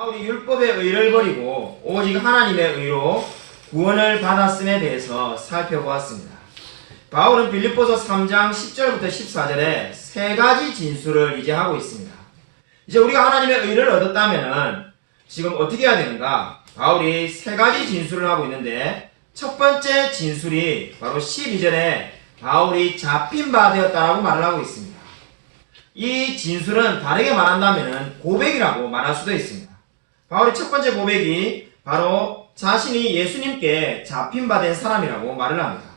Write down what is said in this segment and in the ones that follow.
바울이 율법의 의를 버리고 오직 하나님의 의로 구원을 받았음에 대해서 살펴보았습니다. 바울은 빌립보서 3장 10절부터 14절에 세 가지 진술을 이제 하고 있습니다. 이제 우리가 하나님의 의를 얻었다면은 지금 어떻게 해야 되는가? 바울이 세 가지 진술을 하고 있는데 첫 번째 진술이 바로 12절에 바울이 잡힌 바 되었다라고 말을 하고 있습니다. 이 진술은 다르게 말한다면 고백이라고 말할 수도 있습니다. 바울의 첫 번째 고백이 바로 자신이 예수님께 잡힌 바 된 사람이라고 말을 합니다.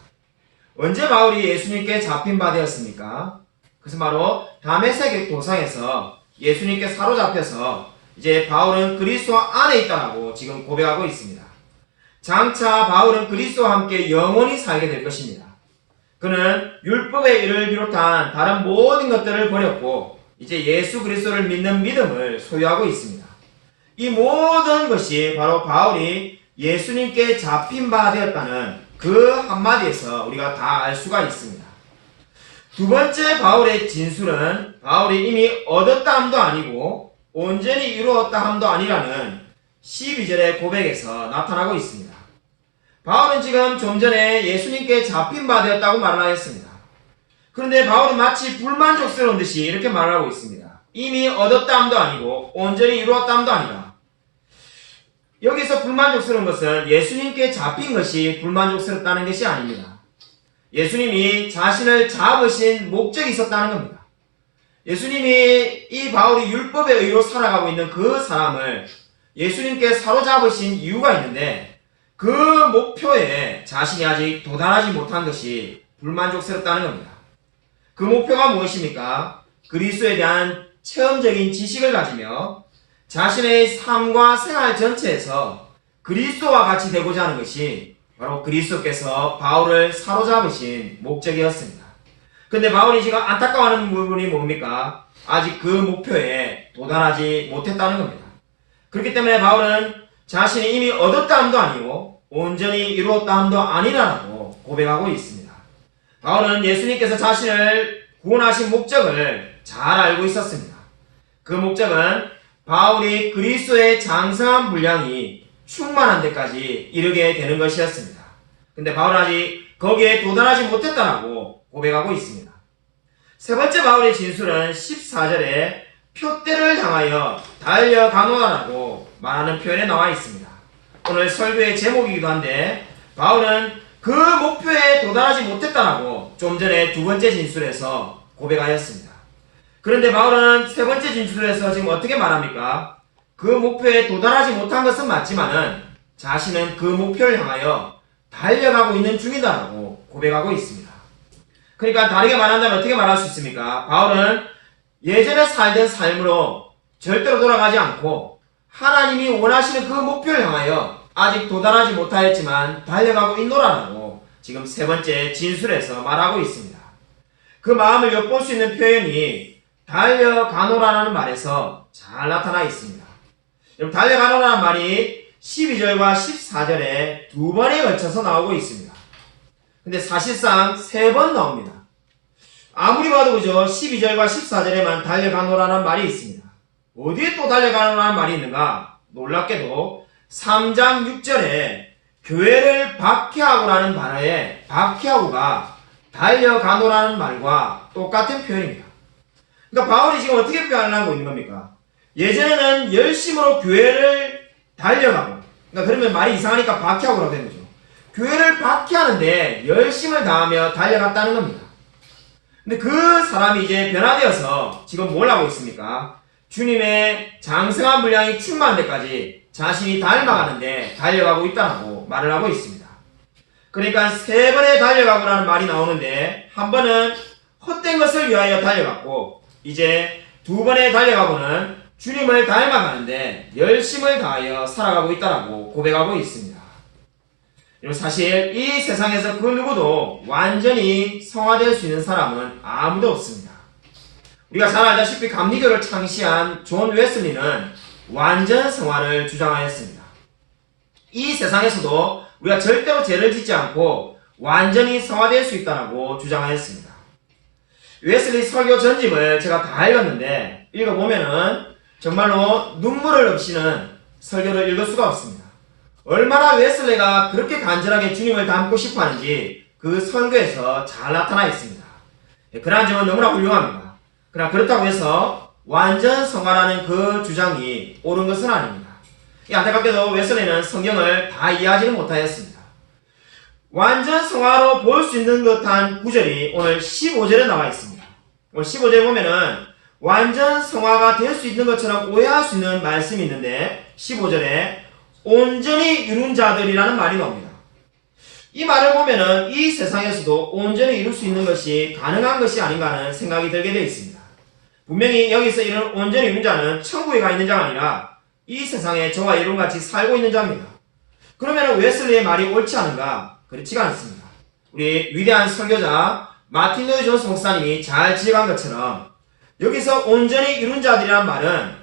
언제 바울이 예수님께 잡힌 바 되었습니까? 그것은 바로 다메섹의 도상에서 예수님께 사로잡혀서 이제 바울은 그리스도 안에 있다라고 지금 고백하고 있습니다. 장차 바울은 그리스도와 함께 영원히 살게 될 것입니다. 그는 율법의 일을 비롯한 다른 모든 것들을 버렸고 이제 예수 그리스도를 믿는 믿음을 소유하고 있습니다. 이 모든 것이 바로 바울이 예수님께 잡힌 바 되었다는 그 한마디에서 우리가 다 알 수가 있습니다. 두 번째 바울의 진술은 바울이 이미 얻었다 함도 아니고 온전히 이루었다 함도 아니라는 12절의 고백에서 나타나고 있습니다. 바울은 지금 좀 전에 예수님께 잡힌 바 되었다고 말을 하였습니다. 그런데 바울은 마치 불만족스러운 듯이 이렇게 말을 하고 있습니다. 이미 얻었다 함도 아니고 온전히 이루었다 함도 아니라. 여기서 불만족스러운 것은 예수님께 잡힌 것이 불만족스럽다는 것이 아닙니다. 예수님이 자신을 잡으신 목적이 있었다는 겁니다. 예수님이 이 바울이 율법의 의로 살아가고 있는 그 사람을 예수님께 사로잡으신 이유가 있는데 그 목표에 자신이 아직 도달하지 못한 것이 불만족스럽다는 겁니다. 그 목표가 무엇입니까? 그리스도에 대한 체험적인 지식을 가지며 자신의 삶과 생활 전체에서 그리스도와 같이 되고자 하는 것이 바로 그리스도께서 바울을 사로잡으신 목적이었습니다. 그런데 바울이 지금 안타까워하는 부분이 뭡니까? 아직 그 목표에 도달하지 못했다는 겁니다. 그렇기 때문에 바울은 자신이 이미 얻었다 함도 아니고 온전히 이루었다 함도 아니라고 고백하고 있습니다. 바울은 예수님께서 자신을 구원하신 목적을 잘 알고 있었습니다. 그 목적은 바울이 그리스도의 장성한 분량이 충만한 데까지 이르게 되는 것이었습니다. 근데 바울은 아직 거기에 도달하지 못했다라고 고백하고 있습니다. 세 번째 바울의 진술은 14절에 표대를 향하여 달려가노라라고 말하는 표현에 나와 있습니다. 오늘 설교의 제목이기도 한데 바울은 그 목표에 도달하지 못했다라고 좀 전에 두 번째 진술에서 고백하였습니다. 그런데 바울은 세 번째 진술에서 지금 어떻게 말합니까? 그 목표에 도달하지 못한 것은 맞지만은 자신은 그 목표를 향하여 달려가고 있는 중이다라고 고백하고 있습니다. 그러니까 다르게 말한다면 어떻게 말할 수 있습니까? 바울은 예전에 살던 삶으로 절대로 돌아가지 않고 하나님이 원하시는 그 목표를 향하여 아직 도달하지 못하였지만 달려가고 있노라라고 지금 세 번째 진술에서 말하고 있습니다. 그 마음을 엿볼 수 있는 표현이 달려가노라는 말에서 잘 나타나 있습니다. 여러분, 달려가노라는 말이 12절과 14절에 두 번에 걸쳐서 나오고 있습니다. 근데 사실상 세 번 나옵니다. 아무리 봐도 그죠? 12절과 14절에만 달려가노라는 말이 있습니다. 어디에 또 달려가노라는 말이 있는가? 놀랍게도 3장 6절에 교회를 박해하고라는 단어에 박해하고가 달려가노라는 말과 똑같은 표현입니다. 그러니까 바울이 지금 어떻게 표현을 하고 있는 겁니까? 예전에는 열심으로 교회를 달려가고, 그러니까 그러면 말이 이상하니까 박해하고라고 되는 거죠. 교회를 박해하는데 열심을 다하며 달려갔다는 겁니다. 근데 그 사람이 이제 변화되어서 지금 뭘 하고 있습니까? 주님의 장성한 분량이 충만한 데까지 자신이 닮아가는데 달려가고 있다고 말을 하고 있습니다. 그러니까 세 번에 달려가고라는 말이 나오는데 한 번은 헛된 것을 위하여 달려갔고 이제 두 번에 달려가고는 주님을 닮아가는데 열심을 다하여 살아가고 있다고 고백하고 있습니다. 사실 이 세상에서 그 누구도 완전히 성화될 수 있는 사람은 아무도 없습니다. 우리가 잘 알다시피 감리교를 창시한 존 웨슬리는 완전 성화를 주장하였습니다. 이 세상에서도 우리가 절대로 죄를 짓지 않고 완전히 성화될 수 있다고 주장하였습니다. 웨슬리 설교 전집을 제가 다 읽었는데 읽어보면은 정말로 눈물을 없이는 설교를 읽을 수가 없습니다. 얼마나 웨슬레가 그렇게 간절하게 주님을 닮고 싶어 하는지 그 설교에서 잘 나타나 있습니다. 그러한 점은 너무나 훌륭합니다. 그러나 그렇다고 해서 완전 성화라는 그 주장이 옳은 것은 아닙니다. 안타깝게도 웨슬레는 성경을 다 이해하지는 못하였습니다. 완전 성화로 볼 수 있는 듯한 구절이 오늘 15절에 나와 있습니다. 오늘 15절에 보면은 완전 성화가 될 수 있는 것처럼 오해할 수 있는 말씀이 있는데 15절에 온전히 이룬 자들이라는 말이 나옵니다. 이 말을 보면은 이 세상에서도 온전히 이룰 수 있는 것이 가능한 것이 아닌가 하는 생각이 들게 되어 있습니다. 분명히 여기서 이런 온전히 이룬 자는 천국에 가 있는 자가 아니라 이 세상에 저와 여러분같이 살고 있는 자입니다. 그러면 웨슬리의 말이 옳지 않은가? 그렇지가 않습니다. 우리 위대한 설교자 마틴 로이 존스 목사님이 잘 지적한 것처럼 여기서 온전히 이룬 자들이란 말은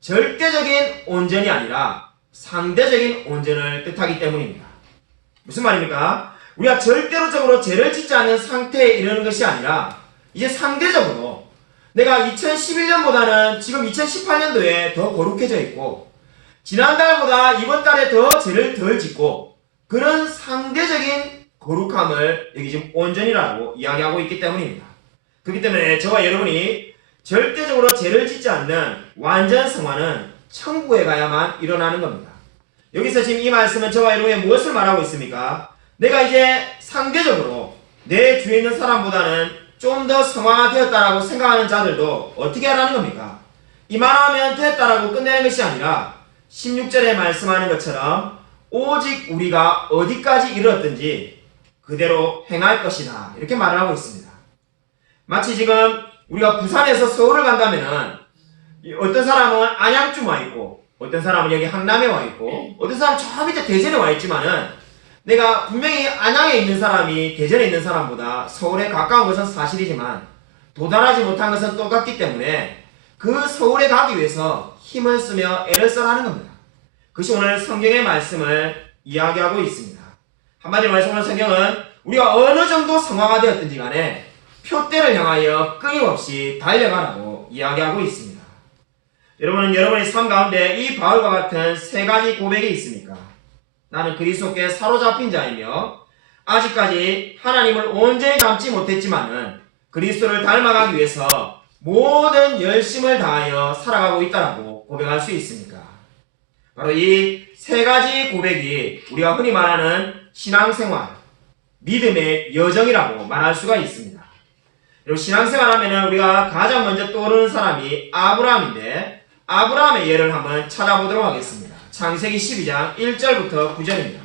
절대적인 온전이 아니라 상대적인 온전을 뜻하기 때문입니다. 무슨 말입니까? 우리가 절대로적으로 죄를 짓지 않는 상태에 이르는 것이 아니라 이제 상대적으로 내가 2011년보다는 지금 2018년도에 더 거룩해져 있고 지난달보다 이번 달에 더 죄를 덜 짓고 그런 상대적인 거룩함을 여기 지금 온전이라고 이야기하고 있기 때문입니다. 그렇기 때문에 저와 여러분이 절대적으로 죄를 짓지 않는 완전 성화는 천국에 가야만 일어나는 겁니다. 여기서 지금 이 말씀은 저와 여러분이 무엇을 말하고 있습니까? 내가 이제 상대적으로 내 주위에 있는 사람보다는 좀 더 성화가 되었다라고 생각하는 자들도 어떻게 하라는 겁니까? 이만하면 됐다라고 끝내는 것이 아니라 16절에 말씀하는 것처럼 오직 우리가 어디까지 이르렀든지 그대로 행할 것이다. 이렇게 말을 하고 있습니다. 마치 지금 우리가 부산에서 서울을 간다면은 어떤 사람은 안양쯤 와 있고 어떤 사람은 여기 항남에 와 있고 어떤 사람은 저 밑에 대전에 와 있지만은 내가 분명히 안양에 있는 사람이 대전에 있는 사람보다 서울에 가까운 것은 사실이지만 도달하지 못한 것은 똑같기 때문에 그 서울에 가기 위해서 힘을 쓰며 애를 써라는 겁니다. 그것이 오늘 성경의 말씀을 이야기하고 있습니다. 한마디로 말해서 오늘 성경은 우리가 어느 정도 성화가 되었든지 간에 표대를 향하여 끊임없이 달려가라고 이야기하고 있습니다. 여러분은 여러분의 삶 가운데 이 바울과 같은 세 가지 고백이 있습니까? 나는 그리스도께 사로잡힌 자이며 아직까지 하나님을 온전히 닮지 못했지만은 그리스도를 닮아가기 위해서 모든 열심을 다하여 살아가고 있다라고 고백할 수 있습니까? 바로 이 세 가지 고백이 우리가 흔히 말하는 신앙생활, 믿음의 여정이라고 말할 수가 있습니다. 그리고 신앙생활 하면은 우리가 가장 먼저 떠오르는 사람이 아브라함인데 아브라함의 예를 한번 찾아보도록 하겠습니다. 창세기 12장 1절부터 9절입니다.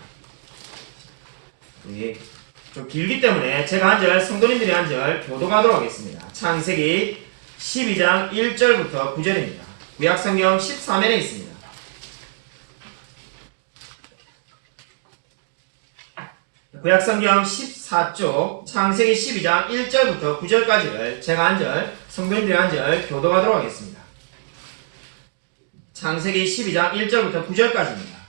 좀 길기 때문에 제가 한 절, 성도님들이 한 절 교독하도록 하겠습니다. 창세기 12장 1절부터 9절입니다. 구약성경 13면에 있습니다. 구약성경 14쪽 창세기 12장 1절부터 9절까지를 제가 한 절, 성도님들이 한 절 교독하도록 하겠습니다. 창세기 12장 1절부터 9절까지입니다.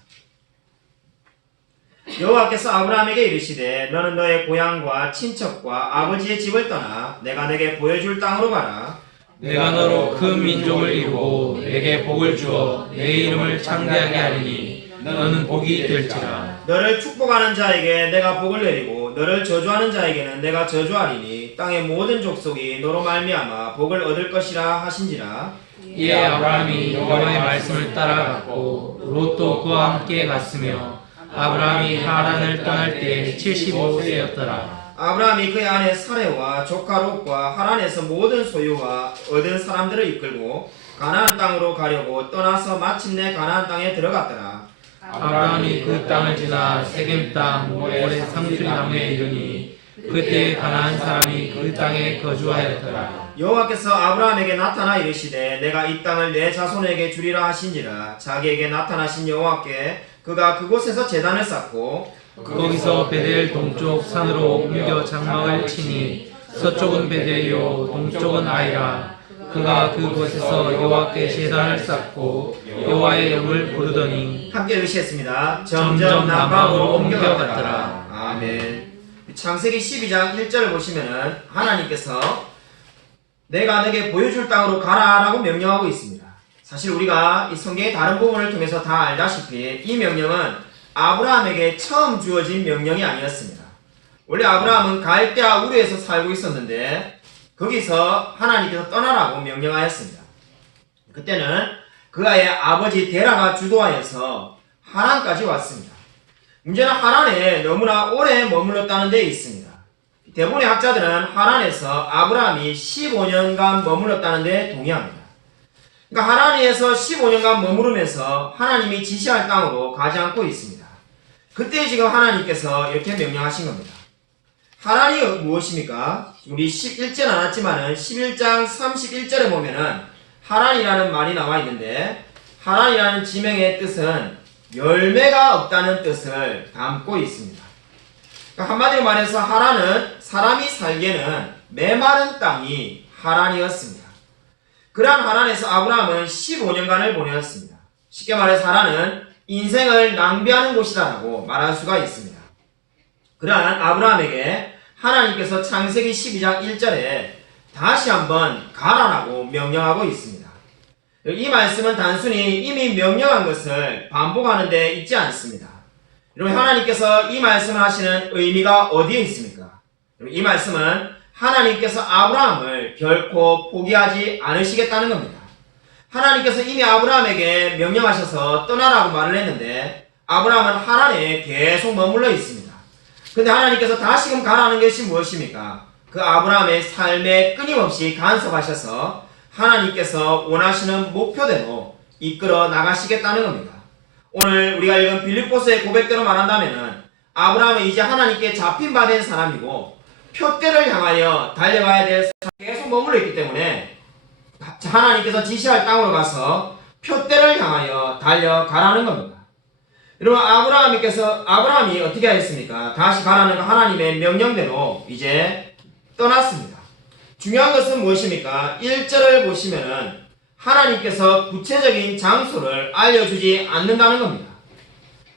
여호와께서 아브라함에게 이르시되 너는 너의 고향과 친척과 아버지의 집을 떠나 내가 내게 보여줄 땅으로 가라. 내가 너로 큰 민족을 이루고 내게 복을 주어 내 이름을 창대하게 하리니 너는 복이 될지라. 너를 축복하는 자에게 내가 복을 내리고 너를 저주하는 자에게는 내가 저주하리니 땅의 모든 족속이 너로 말미암아 복을 얻을 것이라 하신지라. 이에 아브라함이 여호와의 말씀을 따라갔고 롯도 그와 함께 갔으며 아브라함이 하란을 떠날 때 75세였더라. 아브라함이 그의 아내 사레와 조카 롯과 하란에서 모든 소유와 얻은 사람들을 이끌고 가나안 땅으로 가려고 떠나서 마침내 가나안 땅에 들어갔더라. 아브라함이 그 땅을 지나 세겜 땅 모레 상수리나무에 이르니 그때 가나안 사람이 그 땅에 거주하였더라. 여호와께서 아브라함에게 나타나 이르시되 내가 이 땅을 내 자손에게 주리라 하신지라. 자기에게 나타나신 여호와께 그가 그곳에서 제단을 쌓고 거기서 베델 동쪽 산으로 옮겨 장막을 치니 서쪽은 베델이요 동쪽은 아이라. 그가 그곳에서 여호와께 제단을 쌓고 여호와의 이름을 부르더니 함께 읽으시겠습니다. 점점 남방으로 옮겨갔더라. 아멘. 창세기 12장 1절을 보시면은 하나님께서 내가 너에게 보여줄 땅으로 가라라고 명령하고 있습니다. 사실 우리가 이 성경의 다른 부분을 통해서 다 알다시피 이 명령은 아브라함에게 처음 주어진 명령이 아니었습니다. 원래 아브라함은 갈대아 우르에서 살고 있었는데 거기서 하나님께서 떠나라고 명령하였습니다. 그때는 그의 아버지 데라가 주도하여서 하란까지 왔습니다. 문제는 하란에 너무나 오래 머물렀다는 데 있습니다. 대부분의 학자들은 하란에서 아브라함이 15년간 머물렀다는 데 동의합니다. 그러니까 하란에서 15년간 머무르면서 하나님이 지시할 땅으로 가지 않고 있습니다. 그때 지금 하나님께서 이렇게 명령하신 겁니다. 하란이 무엇입니까? 우리 11절 안 왔지만은 11장 31절에 보면은 하란이라는 말이 나와 있는데 하란이라는 지명의 뜻은 열매가 없다는 뜻을 담고 있습니다. 그러니까 한마디로 말해서 하란은 사람이 살기에는 메마른 땅이 하란이었습니다. 그러한 하란에서 아브라함은 15년간을 보내었습니다. 쉽게 말해서 하란은 인생을 낭비하는 곳이다라고 말할 수가 있습니다. 그러한 아브라함에게 하나님께서 창세기 12장 1절에 다시 한번 가라라고 명령하고 있습니다. 이 말씀은 단순히 이미 명령한 것을 반복하는 데 있지 않습니다. 여러분, 하나님께서 이 말씀을 하시는 의미가 어디에 있습니까? 이 말씀은 하나님께서 아브라함을 결코 포기하지 않으시겠다는 겁니다. 하나님께서 이미 아브라함에게 명령하셔서 떠나라고 말을 했는데 아브라함은 하란에 계속 머물러 있습니다. 근데 하나님께서 다시금 가라는 것이 무엇입니까? 그 아브라함의 삶에 끊임없이 간섭하셔서 하나님께서 원하시는 목표대로 이끌어 나가시겠다는 겁니다. 오늘 우리가 읽은 빌립보서의 고백대로 말한다면 아브라함은 이제 하나님께 잡힌 바 된 사람이고 표대를 향하여 달려가야 될 사람이 계속 머물러 있기 때문에 하나님께서 지시할 땅으로 가서 표대를 향하여 달려가라는 겁니다. 여러분, 아브라함이 어떻게 하였습니까? 다시 가라는 하나님의 명령대로 이제 떠났습니다. 중요한 것은 무엇입니까? 1절을 보시면은 하나님께서 구체적인 장소를 알려주지 않는다는 겁니다.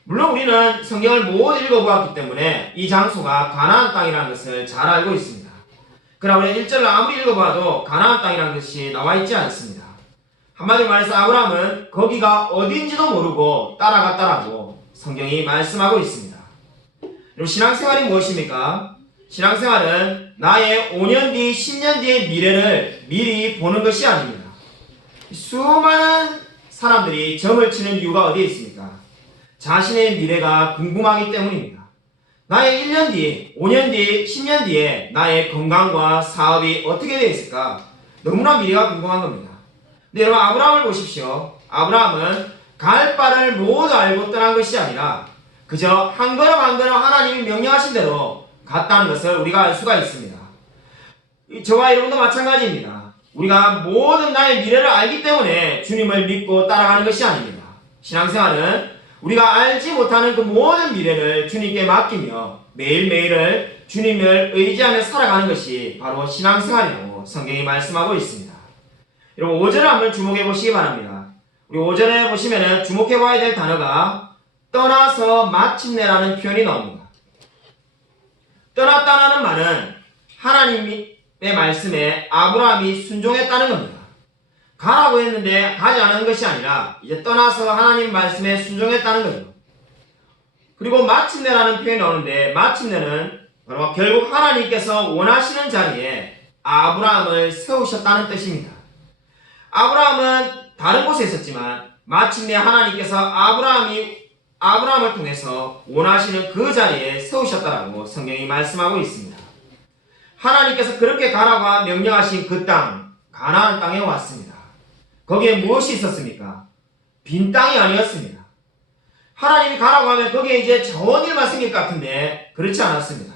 물론 우리는 성경을 못 읽어보았기 때문에 이 장소가 가나안 땅이라는 것을 잘 알고 있습니다. 그러나 우리 1절을 아무리 읽어봐도 가나안 땅이라는 것이 나와 있지 않습니다. 한마디로 말해서 아브라함은 거기가 어딘지도 모르고 따라갔다라고 성경이 말씀하고 있습니다. 그럼 신앙생활이 무엇입니까? 신앙생활은 나의 5년 뒤, 10년 뒤의 미래를 미리 보는 것이 아닙니다. 수많은 사람들이 점을 치는 이유가 어디에 있습니까? 자신의 미래가 궁금하기 때문입니다. 나의 1년 뒤, 5년 뒤, 10년 뒤에 나의 건강과 사업이 어떻게 되어 있을까? 너무나 미래가 궁금한 겁니다. 근데 여러분, 아브라함을 보십시오. 아브라함은 갈 바를 모두 알고 떠난 것이 아니라 그저 한 걸음 한 걸음 하나님이 명령하신 대로 갔다는 것을 우리가 알 수가 있습니다. 저와 여러분도 마찬가지입니다. 우리가 모든 나의 미래를 알기 때문에 주님을 믿고 따라가는 것이 아닙니다. 신앙생활은 우리가 알지 못하는 그 모든 미래를 주님께 맡기며 매일매일을 주님을 의지하며 살아가는 것이 바로 신앙생활이라고 성경이 말씀하고 있습니다. 여러분, 5절을 한번 주목해 보시기 바랍니다. 우리 5절에 보시면은 주목해 봐야 될 단어가 떠나서 마침내라는 표현이 나옵니다. 떠났다는 말은 하나님의 말씀에 아브라함이 순종했다는 겁니다. 가라고 했는데 가지 않은 것이 아니라 이제 떠나서 하나님 말씀에 순종했다는 거죠. 그리고 마침내라는 표현이 나오는데 마침내는 바로 결국 하나님께서 원하시는 자리에 아브라함을 세우셨다는 뜻입니다. 아브라함은 다른 곳에 있었지만 마침내 하나님께서 아브라함을 통해서 원하시는 그 자리에 세우셨다라고 성경이 말씀하고 있습니다. 하나님께서 그렇게 가라고 명령하신 그 땅, 가나안 땅에 왔습니다. 거기에 무엇이 있었습니까? 빈 땅이 아니었습니다. 하나님이 가라고 하면 거기에 이제 좋은 일만 생길 것 같은데 그렇지 않았습니다.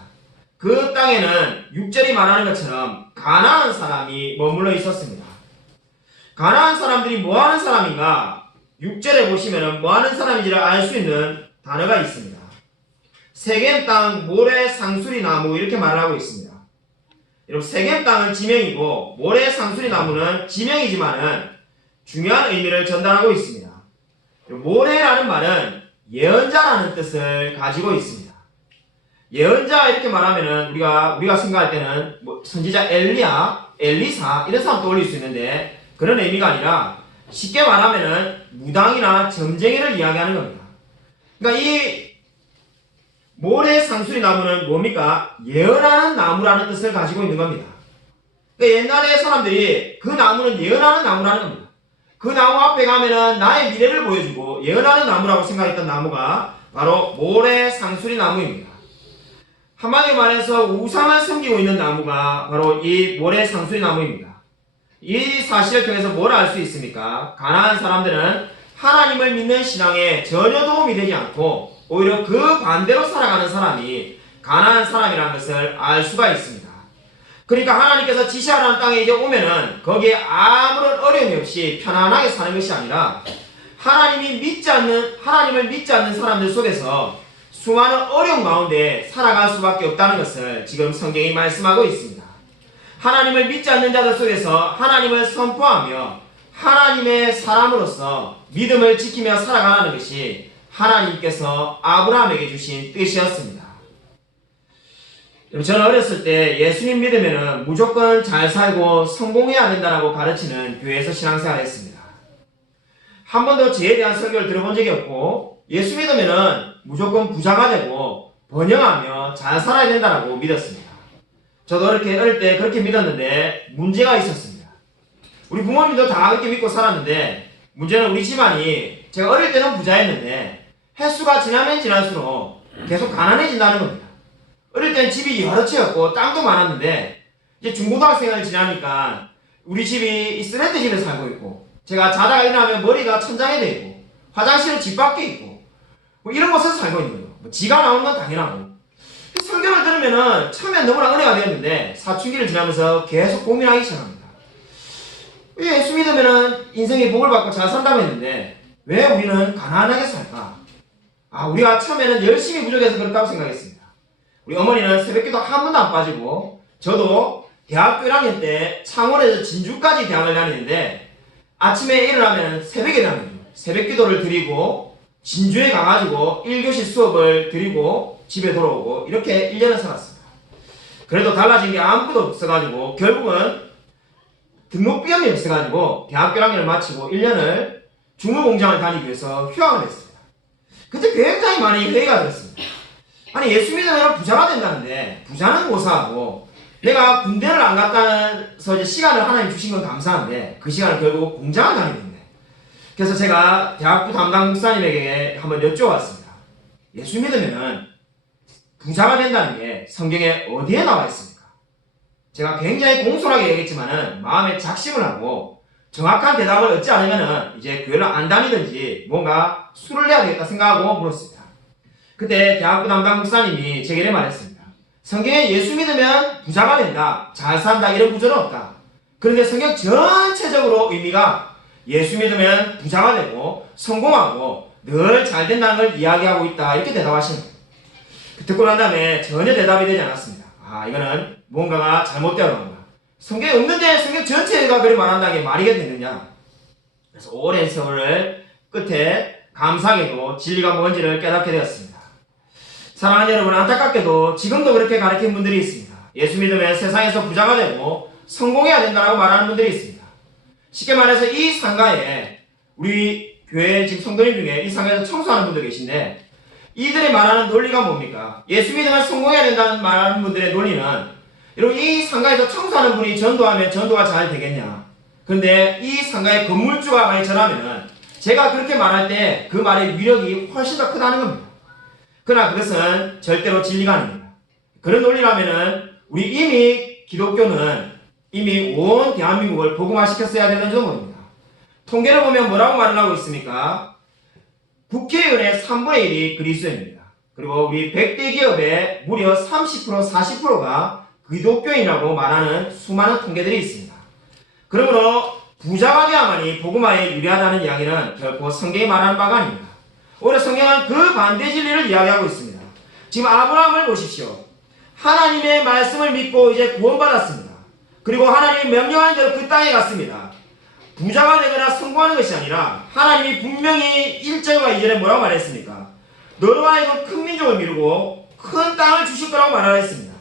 그 땅에는 6절이 말하는 것처럼 가나안 사람이 머물러 있었습니다. 가나안 사람들이 뭐하는 사람인가? 6절에 보시면 뭐하는 사람인지를 알 수 있는 단어가 있습니다. 세겜 땅 모래 상수리 나무 이렇게 말을 하고 있습니다. 여러분, 세겜 땅은 지명이고 모래 상수리 나무는 지명이지만은 중요한 의미를 전달하고 있습니다. 모래라는 말은 예언자라는 뜻을 가지고 있습니다. 예언자 이렇게 말하면은 우리가 생각할 때는 선지자 엘리야, 엘리사 이런 사람 떠올릴 수 있는데 그런 의미가 아니라 쉽게 말하면은 무당이나 점쟁이를 이야기하는 겁니다. 그러니까 이 모래상수리 나무는 뭡니까? 예언하는 나무라는 뜻을 가지고 있는 겁니다. 그러니까 옛날에 사람들이 그 나무는 예언하는 나무라는 겁니다. 그 나무 앞에 가면은 나의 미래를 보여주고 예언하는 나무라고 생각했던 나무가 바로 모래상수리 나무입니다. 한마디로 말해서 우상을 섬기고 있는 나무가 바로 이 모래상수리 나무입니다. 이 사실을 통해서 뭘 알 수 있습니까? 가난한 사람들은 하나님을 믿는 신앙에 전혀 도움이 되지 않고 오히려 그 반대로 살아가는 사람이 가난한 사람이라는 것을 알 수가 있습니다. 그러니까 하나님께서 지시하라는 땅에 이제 오면은 거기에 아무런 어려움이 없이 편안하게 사는 것이 아니라 하나님을 믿지 않는 사람들 속에서 수많은 어려움 가운데 살아갈 수밖에 없다는 것을 지금 성경이 말씀하고 있습니다. 하나님을 믿지 않는 자들 속에서 하나님을 선포하며 하나님의 사람으로서 믿음을 지키며 살아가는 것이 하나님께서 아브라함에게 주신 뜻이었습니다. 저는 어렸을 때 예수님 믿으면 무조건 잘 살고 성공해야 된다고 가르치는 교회에서 신앙생활을 했습니다. 한 번도 저에 대한 설교를 들어본 적이 없고 예수 믿으면 무조건 부자가 되고 번영하며 잘 살아야 된다고 믿었습니다. 저도 어릴 때 그렇게 믿었는데 문제가 있었습니다. 우리 부모님도 다 그렇게 믿고 살았는데 문제는 우리 집안이 제가 어릴 때는 부자였는데 횟수가 지나면 지날수록 계속 가난해진다는 겁니다. 어릴 때는 집이 여러 채였고 땅도 많았는데 이제 중고등학생을 지나니까 우리 집이 이 쓰레기 집에 살고 있고 제가 자다가 일어나면 머리가 천장에 대 있고 화장실은 집 밖에 있고 뭐 이런 곳에서 살고 있는 거예요. 뭐 지가 나오는 건 당연하고 설교를 들으면은 처음엔 너무나 은혜가 되었는데 사춘기를 지나면서 계속 고민하기 시작합니다. 예수 믿으면은 인생의 복을 받고 잘 산다고 했는데 왜 우리는 가난하게 살까? 우리가 처음에는 열심히 부족해서 그렇다고 생각했습니다. 우리 어머니는 새벽기도 한 번도 안 빠지고 저도 대학교 1학년 때 창원에서 진주까지 대학을 다니는데 아침에 일어나면 새벽에 일어나요. 새벽기도를 드리고 진주에 가가지고 1교시 수업을 드리고 집에 돌아오고 이렇게 1년을 살았습니다. 그래도 달라진 게 아무것도 없어가지고 결국은 등록비용이 없어가지고 대학교 1학년을 마치고 1년을 중무공장을 다니기 위해서 휴학을 했습니다. 그때 굉장히 많이 회의가 들었습니다. 아니 예수 믿으면 부자가 된다는데 부자는 고사하고 내가 군대를 안 갔다서 이제 시간을 하나님 주신 건 감사한데 그 시간을 결국 공장을 다니는데 그래서 제가 대학부 담당 목사님에게 한번 여쭤봤습니다. 예수 믿으면 부자가 된다는 게 성경에 어디에 나와 있습니까? 제가 굉장히 공손하게 얘기했지만은 마음에 작심을 하고 정확한 대답을 얻지 않으면은 이제 교회를 안 다니든지 뭔가 술을 내야 되겠다 생각하고 물었습니다. 그때 대학부 담당 목사님이 제게 이렇게 말했습니다. 성경에 예수 믿으면 부자가 된다, 잘 산다 이런 구절은 없다. 그런데 성경 전체적으로 의미가 예수 믿으면 부자가 되고 성공하고 늘 잘 된다는 걸 이야기하고 있다 이렇게 대답하시는 거예요. 듣고 난 다음에 전혀 대답이 되지 않았습니다. 이거는 뭔가가 잘못되어 간다. 성경에 없는데 성경 전체가 그렇게 말한다는 게 말이 되느냐. 그래서 오랜 세월을 끝에 감사하게도 진리가 뭔지를 깨닫게 되었습니다. 사랑하는 여러분, 안타깝게도 지금도 그렇게 가르치는 분들이 있습니다. 예수 믿으면 세상에서 부자가 되고 성공해야 된다고 말하는 분들이 있습니다. 쉽게 말해서 이 상가에 우리 교회 지금 성도님 중에 이 상가에서 청소하는 분들 계신데 이들이 말하는 논리가 뭡니까? 예수 믿으면 성공해야 된다는 말하는 분들의 논리는 여러분 이 상가에서 청소하는 분이 전도하면 전도가 잘 되겠냐? 그런데 이 상가의 건물주가 많이 전하면은 제가 그렇게 말할 때 그 말의 위력이 훨씬 더 크다는 겁니다. 그러나 그것은 절대로 진리가 아닙니다. 그런 논리라면은 우리 이미 기독교는 이미 온 대한민국을 복음화시켰어야 되는 줄 모릅니다. 통계를 보면 뭐라고 말을 하고 있습니까? 국회의원의 3분의 1이 그리스도인입니다. 그리고 우리 100대 기업의 무려 30%, 40%가 기독교인이라고 말하는 수많은 통계들이 있습니다. 그러므로 부자가 되야만이 복음화에 유리하다는 이야기는 결코 성경이 말하는 바가 아닙니다. 오히려 성경은 그 반대 진리를 이야기하고 있습니다. 지금 아브라함을 보십시오. 하나님의 말씀을 믿고 이제 구원받았습니다. 그리고 하나님이 명령하는 대로 그 땅에 갔습니다. 부자가 되거나 성공하는 것이 아니라 하나님이 분명히 1절과 2절에 뭐라고 말했습니까? 너로 하여금 큰 민족을 미루고 큰 땅을 주실 거라고 말했습니다.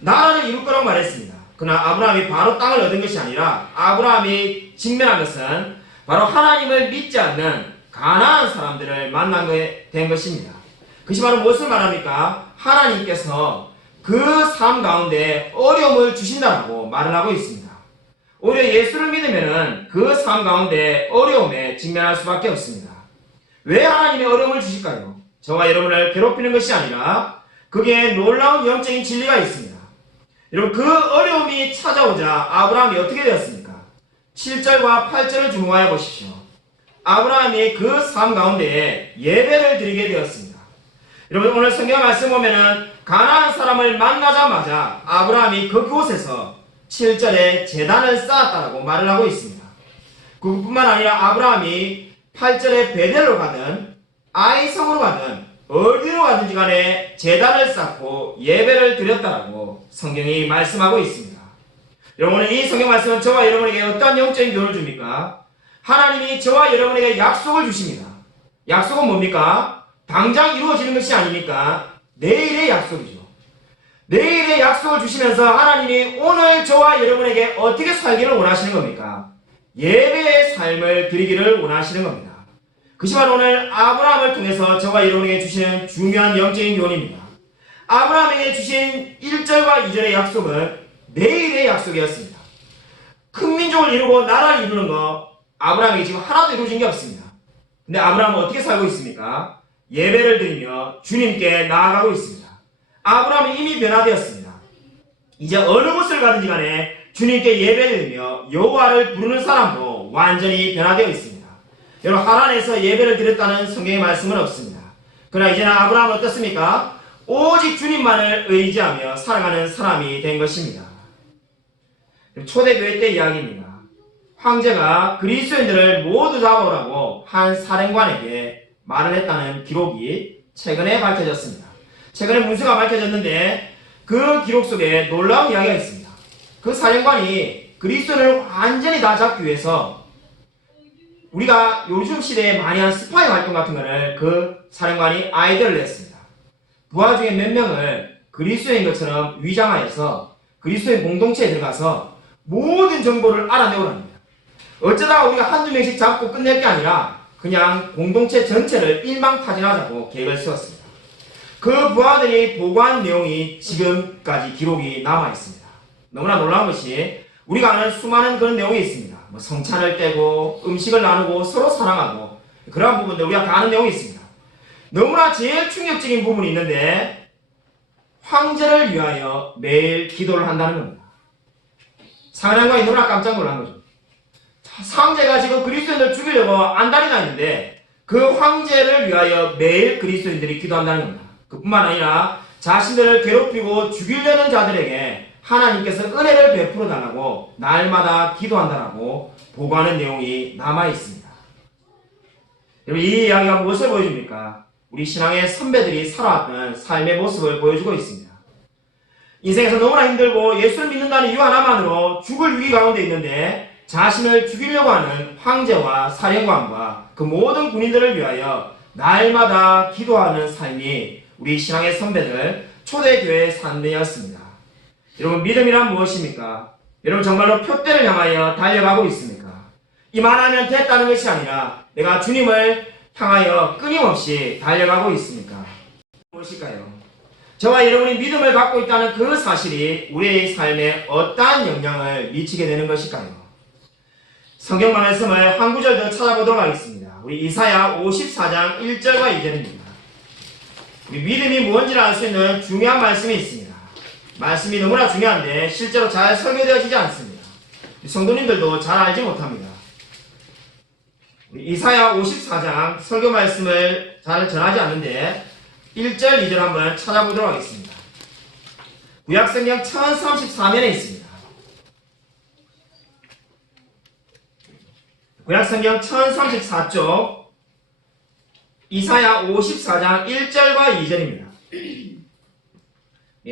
나라를 이룰 거라고 말했습니다. 그러나 아브라함이 바로 땅을 얻은 것이 아니라 아브라함이 직면한 것은 바로 하나님을 믿지 않는 가난한 사람들을 만나게 된 것입니다. 그것이 바로 무엇을 말합니까? 하나님께서 그 삶 가운데 어려움을 주신다고 말을 하고 있습니다. 오히려 예수를 믿으면 그 삶 가운데 어려움에 직면할 수밖에 없습니다. 왜 하나님이 어려움을 주실까요? 저와 여러분을 괴롭히는 것이 아니라 거기에 놀라운 영적인 진리가 있습니다. 여러분, 그 어려움이 찾아오자 아브라함이 어떻게 되었습니까? 7절과 8절을 주목하여 보십시오. 아브라함이 그 삶 가운데에 예배를 드리게 되었습니다. 여러분, 오늘 성경 말씀 보면은 가나안 사람을 만나자마자 아브라함이 그곳에서 7절에 제단을 쌓았다고 말을 하고 있습니다. 그뿐만 아니라 아브라함이 8절에 베델로 가든 아이성으로 가든 어디로 가든지 간에 제단을 쌓고 예배를 드렸다라고 성경이 말씀하고 있습니다. 여러분, 오늘 이 성경 말씀은 저와 여러분에게 어떠한 영적인 교훈을 줍니까? 하나님이 저와 여러분에게 약속을 주십니다. 약속은 뭡니까? 당장 이루어지는 것이 아닙니까? 내일의 약속이죠. 내일의 약속을 주시면서 하나님이 오늘 저와 여러분에게 어떻게 살기를 원하시는 겁니까? 예배의 삶을 드리기를 원하시는 겁니다. 그것이 바로 오늘 아브라함을 통해서 저와 여러분에게 주시는 중요한 영적인 교훈입니다. 아브라함에게 주신 1절과 2절의 약속은 내일의 약속이었습니다. 큰 민족을 이루고 나라를 이루는 거 아브라함에게 지금 하나도 이루어진 게 없습니다. 근데 아브라함은 어떻게 살고 있습니까? 예배를 드리며 주님께 나아가고 있습니다. 아브라함은 이미 변화되었습니다. 이제 어느 곳을 가든지 간에 주님께 예배를 드리며 여호와를 부르는 사람으로 완전히 변화되어 있습니다. 여러분, 하란에서 예배를 드렸다는 성경의 말씀은 없습니다. 그러나 이제는 아브라함은 어떻습니까? 오직 주님만을 의지하며 살아가는 사람이 된 것입니다. 초대교회 때 이야기입니다. 황제가 그리스도인들을 모두 잡아오라고 한 사령관에게 말을 했다는 기록이 최근에 밝혀졌습니다. 최근에 문서가 밝혀졌는데 그 기록 속에 놀라운 이야기가 있습니다. 그 사령관이 그리스도인을 완전히 다 잡기 위해서 우리가 요즘 시대에 많이 하는 스파이 활동 같은 거를 그 사령관이 아이디어를 냈습니다. 부하 중에 몇 명을 그리스도인 것처럼 위장하여서 그리스도인 공동체에 들어가서 모든 정보를 알아내오랍니다. 어쩌다가 우리가 한두 명씩 잡고 끝낼 게 아니라 그냥 공동체 전체를 일망타진하자고 계획을 세웠습니다. 그 부하들이 보고한 내용이 지금까지 기록이 남아있습니다. 너무나 놀라운 것이 우리가 아는 수많은 그런 내용이 있습니다. 뭐 성찬을 떼고 음식을 나누고 서로 사랑하고 그러한 부분들 우리가 다 아는 내용이 있습니다. 너무나 제일 충격적인 부분이 있는데 황제를 위하여 매일 기도를 한다는 겁니다. 사령관이 너무나 깜짝 놀란 거죠. 황제가 지금 그리스도인들을 죽이려고 안달이 나 있는데 그 황제를 위하여 매일 그리스도인들이 기도한다는 겁니다. 그뿐만 아니라 자신들을 괴롭히고 죽이려는 자들에게 하나님께서 은혜를 베풀어 달라고 날마다 기도한다라고 보고하는 내용이 남아 있습니다. 여러분, 이 이야기가 무엇을 보여줍니까? 우리 신앙의 선배들이 살아왔던 삶의 모습을 보여주고 있습니다. 인생에서 너무나 힘들고 예수를 믿는다는 이유 하나만으로 죽을 위기 가운데 있는데 자신을 죽이려고 하는 황제와 사령관과 그 모든 군인들을 위하여 날마다 기도하는 삶이 우리 신앙의 선배들 초대교회의 삶이었습니다. 여러분, 믿음이란 무엇입니까? 여러분, 정말로 표대를 향하여 달려가고 있습니까? 이만하면 됐다는 것이 아니라 내가 주님을 향하여 끊임없이 달려가고 있습니까? 무엇일까요? 저와 여러분이 믿음을 갖고 있다는 그 사실이 우리의 삶에 어떠한 영향을 미치게 되는 것일까요? 성경 말씀을 한 구절 더 찾아보도록 하겠습니다. 우리 이사야 54장 1절과 2절입니다. 우리 믿음이 무엇인지를 알 수 있는 중요한 말씀이 있습니다. 말씀이 너무나 중요한데 실제로 잘 설교되어지지 않습니다. 성도님들도 잘 알지 못합니다. 우리 이사야 54장 설교 말씀을 잘 전하지 않는데 1절, 2절 한번 찾아보도록 하겠습니다. 구약성경 1034면에 있습니다. 구약성경 1034쪽 이사야 54장 1절과 2절입니다.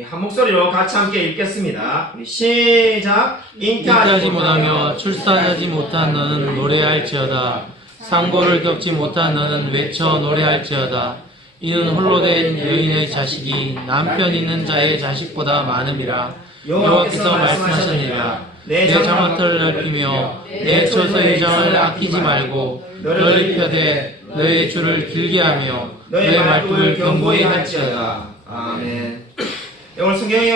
한 목소리로 같이 함께 읽겠습니다. 시작. 잉태하지 못하며 출산하지 못한 너는 노래할지어다. 상고를 겪지 못한 너는 외쳐 노래할지어다. 이는 홀로 된 여인의 자식이 남편 있는 자의 자식보다 많음이라. 여호와께서 말씀하시니라. 내 장막터를 넓히며 내 처소의장을 아끼지 말고 너를 펴되 너의 줄을 길게 하며 너의 말뚝을 견고히 할지어다. 아멘. 오늘 성경이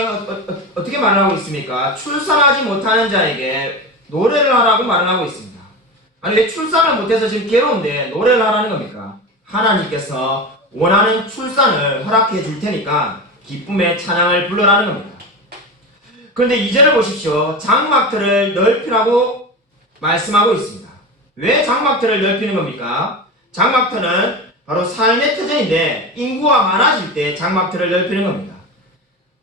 어떻게 말을 하고 있습니까? 출산하지 못하는 자에게 노래를 하라고 말을 하고 있습니다. 아니 왜 출산을 못해서 지금 괴로운데 노래를 하라는 겁니까? 하나님께서 원하는 출산을 허락해 줄 테니까 기쁨의 찬양을 불러라는 겁니다. 그런데 2절을 보십시오. 장막틀을 넓히라고 말씀하고 있습니다. 왜 장막틀을 넓히는 겁니까? 장막틀은 바로 삶의 터전인데 인구가 많아질 때 장막틀을 넓히는 겁니다.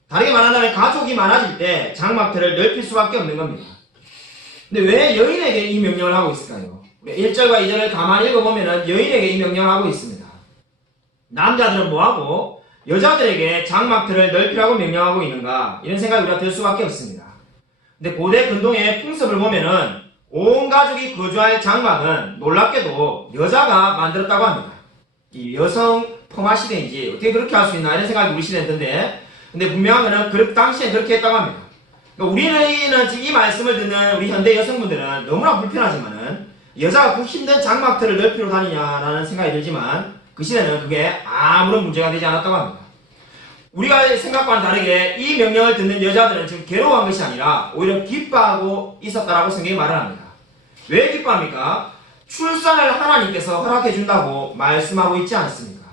다르게 말한다면 가족이 많아질 때 장막틀을 넓힐 수밖에 없는 겁니다. 근데 왜 여인에게 이 명령을 하고 있을까요? 1절과 2절을 가만히 읽어보면 여인에게 이 명령을 하고 있습니다. 남자들은 뭐하고 여자들에게 장막틀을 넓히라고 명령하고 있는가? 이런 생각이 우리가 들 수밖에 없습니다. 근데 고대 근동의 풍습을 보면은 온 가족이 거주할 장막은 놀랍게도 여자가 만들었다고 합니다. 이 여성 펌화 시대인지 어떻게 그렇게 할 수 있나 이런 생각이 우리 시대에 드는데 근데 분명한 거는 당시엔 그렇게 했다고 합니다. 그러니까 우리는 지금 이 말씀을 듣는 우리 현대 여성분들은 너무나 불편하지만은 여자가 그 힘든 장막틀을 넓히러 다니냐라는 생각이 들지만 그 시대는 그게 아무런 문제가 되지 않았다고 합니다. 우리가 생각과는 다르게 이 명령을 듣는 여자들은 지금 괴로워한 것이 아니라 오히려 기뻐하고 있었다라고 성경이 말을 합니다. 왜 기뻐합니까? 출산을 하나님께서 허락해 준다고 말씀하고 있지 않습니까?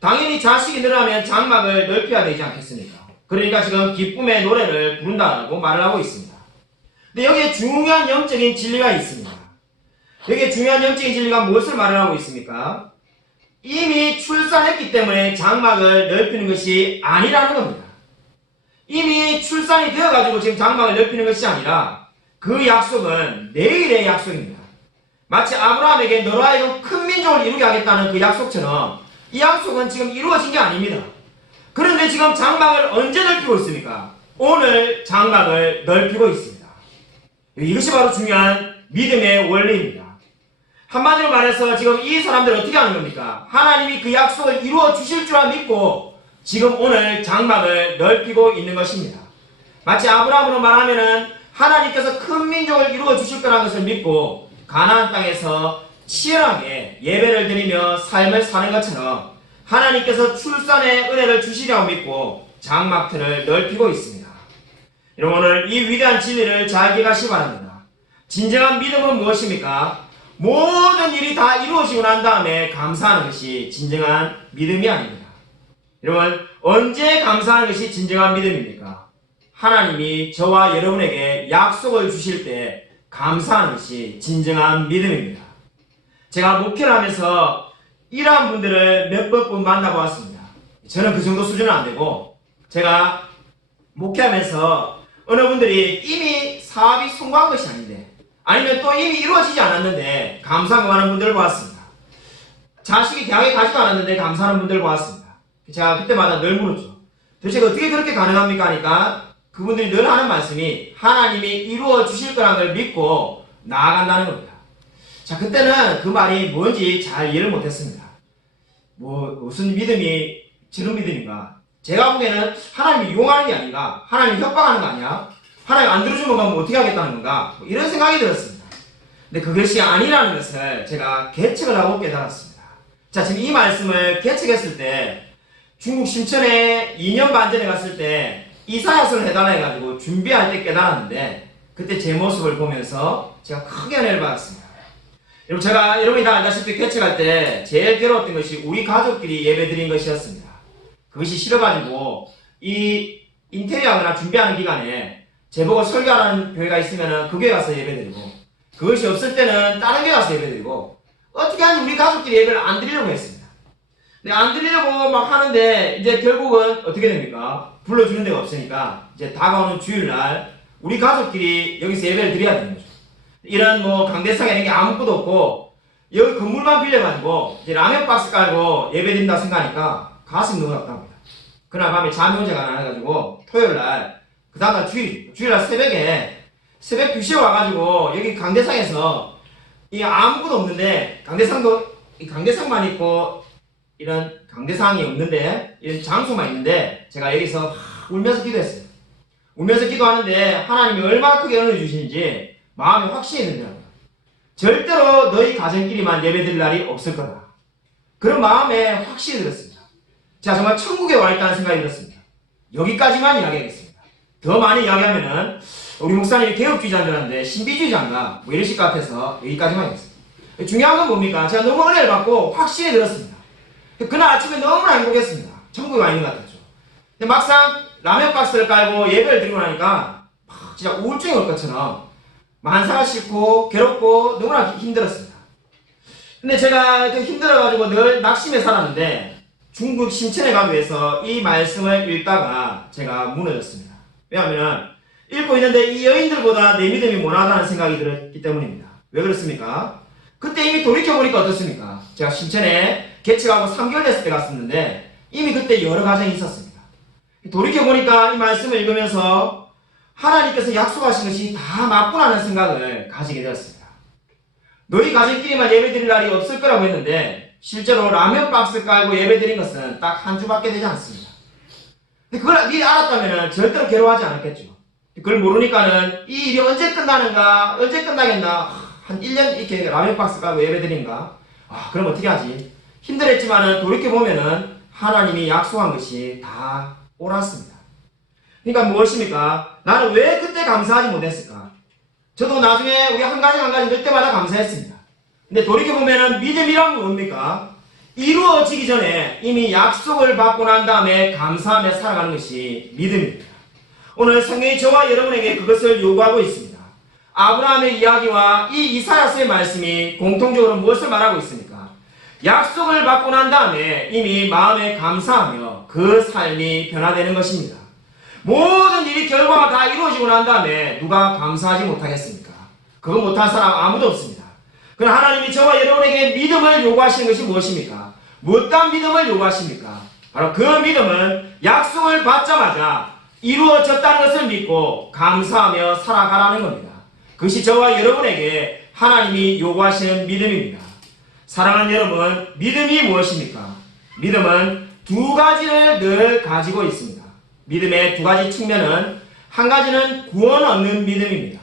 당연히 자식이 늘어나면 장막을 넓혀야 되지 않겠습니까? 그러니까 지금 기쁨의 노래를 부른다고 말을 하고 있습니다. 근데 여기에 중요한 영적인 진리가 있습니다. 여기에 중요한 영적인 진리가 무엇을 말을 하고 있습니까? 이미 출산했기 때문에 장막을 넓히는 것이 아니라는 겁니다. 이미 출산이 되어가지고 지금 장막을 넓히는 것이 아니라 그 약속은 내일의 약속입니다. 마치 아브라함에게 너로 하여금 큰 민족을 이루게 하겠다는 그 약속처럼 이 약속은 지금 이루어진 게 아닙니다. 그런데 지금 장막을 언제 넓히고 있습니까? 오늘 장막을 넓히고 있습니다. 이것이 바로 중요한 믿음의 원리입니다. 한마디로 말해서 지금 이 사람들은 어떻게 하는 겁니까? 하나님이 그 약속을 이루어 주실 줄 믿고 지금 오늘 장막을 넓히고 있는 것입니다. 마치 아브라함으로 말하면은 하나님께서 큰 민족을 이루어 주실 거라는 것을 믿고 가나안 땅에서 치열하게 예배를 드리며 삶을 사는 것처럼 하나님께서 출산의 은혜를 주시리라고 믿고 장막틀을 넓히고 있습니다. 여러분 오늘 이 위대한 진리를 잘 기억하시기 바랍니다. 진정한 믿음은 무엇입니까? 모든 일이 다 이루어지고 난 다음에 감사하는 것이 진정한 믿음이 아닙니다. 여러분 언제 감사하는 것이 진정한 믿음입니까? 하나님이 저와 여러분에게 약속을 주실 때 감사하는 것이 진정한 믿음입니다. 제가 목회를 하면서 이러한 분들을 몇 번 만나보았습니다. 저는 그 정도 수준은 안 되고 제가 목회하면서 어느 분들이 이미 사업이 성공한 것이 아닌데 아니면 또 이미 이루어지지 않았는데 감사하고 하는 분들을 보았습니다. 자식이 대학에 가지도 않았는데 감사하는 분들을 보았습니다. 제가 그때마다 늘 물었죠. 도대체 어떻게 그렇게 가능합니까? 하니까 그분들이 늘 하는 말씀이 하나님이 이루어 주실 거라는 걸 믿고 나아간다는 겁니다. 자, 그때는 그 말이 뭔지 잘 이해를 못했습니다. 무슨 믿음이 저런 믿음인가? 제가 보기에는 하나님이 이용하는 게 아닌가? 하나님이 협박하는 거 아니야? 하나님 안 들어주면 뭐 어떻게 하겠다는 건가? 이런 생각이 들었습니다. 근데 그것이 아니라는 것을 제가 개척을 하고 깨달았습니다. 자, 지금 이 말씀을 개척했을 때 중국 심천에 2년 반 전에 갔을 때 이사야서를 해달라 해가지고 준비할 때 깨달았는데 그때 제 모습을 보면서 제가 크게 은혜를 받았습니다. 여러분 여러분이 다 알다시피 개척할 때 제일 괴로웠던 것이 우리 가족끼리 예배 드린 것이었습니다. 그것이 싫어가지고 이 인테리어 하거나 준비하는 기간에 제보고 설교하는 교회가 있으면 그 교회 가서 예배드리고 그것이 없을 때는 다른 교회 가서 예배드리고 어떻게 하면 우리 가족끼리 예배를 안 드리려고 했습니다. 근데 안 드리려고 막 하는데 이제 결국은 어떻게 됩니까? 불러주는 데가 없으니까 이제 다가오는 주일날 우리 가족끼리 여기서 예배를 드려야 되는 거죠. 이런 강대상에 이런 게 아무것도 없고 여기 건물만 빌려가지고 이제 라면 박스 깔고 예배 드린다 생각하니까 가슴이 너무 아프답니다. 그날 밤에 잠이 오지가 않아 가지고 토요일날 그 다음날 주일날 새벽 2시에 와가지고 여기 강대상에서 이 아무것도 없는데 강대상만 있고 이런 강대상이 없는데 이런 장소만 있는데 제가 여기서 막 울면서 기도했어요. 울면서 기도하는데 하나님이 얼마나 크게 은혜 주시는지 마음에 확신이 든다고요. 절대로 너희 가정끼리만 예배드릴 날이 없을 거다. 그런 마음에 확신이 들었습니다. 자, 정말 천국에 와 있다는 생각이 들었습니다. 여기까지만 이야기하겠습니다. 더 많이 이야기하면은 우리 목사님이 개혁주의자들한테 신비주의자인가 뭐 이러실 것 같아서 여기까지만 하겠습니다. 중요한 건 뭡니까? 제가 너무 은혜를 받고 확신이 들었습니다. 그날 아침에 너무나 행복했습니다. 천국에 와 있는 것 같았죠. 근데 막상 라면 박스를 깔고 예배를 드리고 나니까 진짜 우울증이 올 것처럼 만사가 싫고 괴롭고 너무나 힘들었습니다. 근데 제가 힘들어가지고 늘 낙심에 살았는데 중국 심천에 가기 위해서 이 말씀을 읽다가 제가 무너졌습니다. 왜냐하면 읽고 있는데 이 여인들보다 내 믿음이 못하다는 생각이 들었기 때문입니다. 왜 그렇습니까? 그때 이미 돌이켜보니까 어떻습니까? 제가 심천에 개척하고 3개월 됐을 때 갔었는데 이미 그때 여러 가정이 있었습니다. 돌이켜보니까 이 말씀을 읽으면서 하나님께서 약속하신 것이 다 맞구나라는 생각을 가지게 되었습니다. 너희 가정끼리만 예배드릴 날이 없을 거라고 했는데 실제로 라면 박스 깔고 예배드린 것은 딱 한 주밖에 되지 않습니다. 근데 그걸 미리 알았다면 절대로 괴로워하지 않았겠죠. 그걸 모르니까는 이 일이 언제 끝나는가, 언제 끝나겠나, 한 1년 이렇게 라면 박스 깔고 예배드린가? 그럼 어떻게 하지? 힘들었지만은 돌이켜보면은 하나님이 약속한 것이 다 옳았습니다. 그러니까 무엇입니까? 나는 왜 그때 감사하지 못했을까? 저도 나중에 우리 한 가지 늘 때마다 감사했습니다. 근데 돌이켜보면은 믿음이란 뭡니까? 이루어지기 전에 이미 약속을 받고 난 다음에 감사하며 살아가는 것이 믿음입니다. 오늘 성경이 저와 여러분에게 그것을 요구하고 있습니다. 아브라함의 이야기와 이 이사야서의 말씀이 공통적으로 무엇을 말하고 있습니까? 약속을 받고 난 다음에 이미 마음에 감사하며 그 삶이 변화되는 것입니다. 모든 일이 결과가 다 이루어지고 난 다음에 누가 감사하지 못하겠습니까? 그거 못한 사람 아무도 없습니다. 그러나 하나님이 저와 여러분에게 믿음을 요구하시는 것이 무엇입니까? 무엇단 믿음을 요구하십니까? 바로 그 믿음은 약속을 받자마자 이루어졌다는 것을 믿고 감사하며 살아가라는 겁니다. 그것이 저와 여러분에게 하나님이 요구하시는 믿음입니다. 사랑하는 여러분, 믿음이 무엇입니까? 믿음은 두 가지를 늘 가지고 있습니다. 믿음의 두 가지 측면은 한 가지는 구원 얻는 믿음입니다.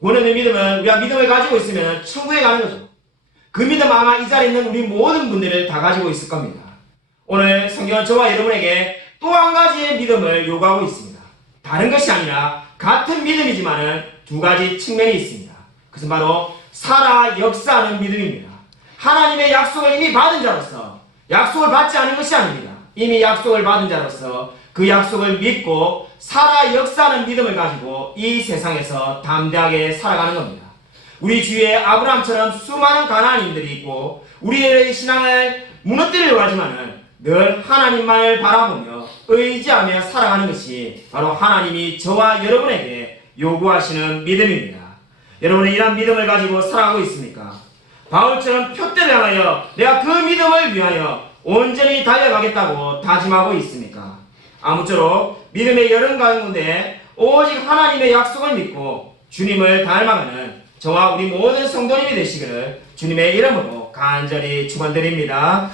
구원 얻는 믿음은 우리가 믿음을 가지고 있으면 천국에 가는 거죠. 그 믿음 아마 이 자리에 있는 우리 모든 분들을 다 가지고 있을 겁니다. 오늘 성경은 저와 여러분에게 또 한 가지의 믿음을 요구하고 있습니다. 다른 것이 아니라 같은 믿음이지만 두 가지 측면이 있습니다. 그것은 바로 살아 역사하는 믿음입니다. 하나님의 약속을 이미 받은 자로서 약속을 받지 않은 것이 아닙니다. 이미 약속을 받은 자로서 그 약속을 믿고 살아 역사하는 믿음을 가지고 이 세상에서 담대하게 살아가는 겁니다. 우리 주위에 아브라함처럼 수많은 가나안인들이 있고 우리의 신앙을 무너뜨리려고 하지만은 늘 하나님만을 바라보며 의지하며 살아가는 것이 바로 하나님이 저와 여러분에게 요구하시는 믿음입니다. 여러분은 이런 믿음을 가지고 살아가고 있습니까? 바울처럼 표대를 향하여 내가 그 믿음을 위하여 온전히 달려가겠다고 다짐하고 있습니까? 아무쪼록 믿음의 여름 가운데 오직 하나님의 약속을 믿고 주님을 닮아가는 저와 우리 모든 성도님이 되시기를 주님의 이름으로 간절히 축원드립니다.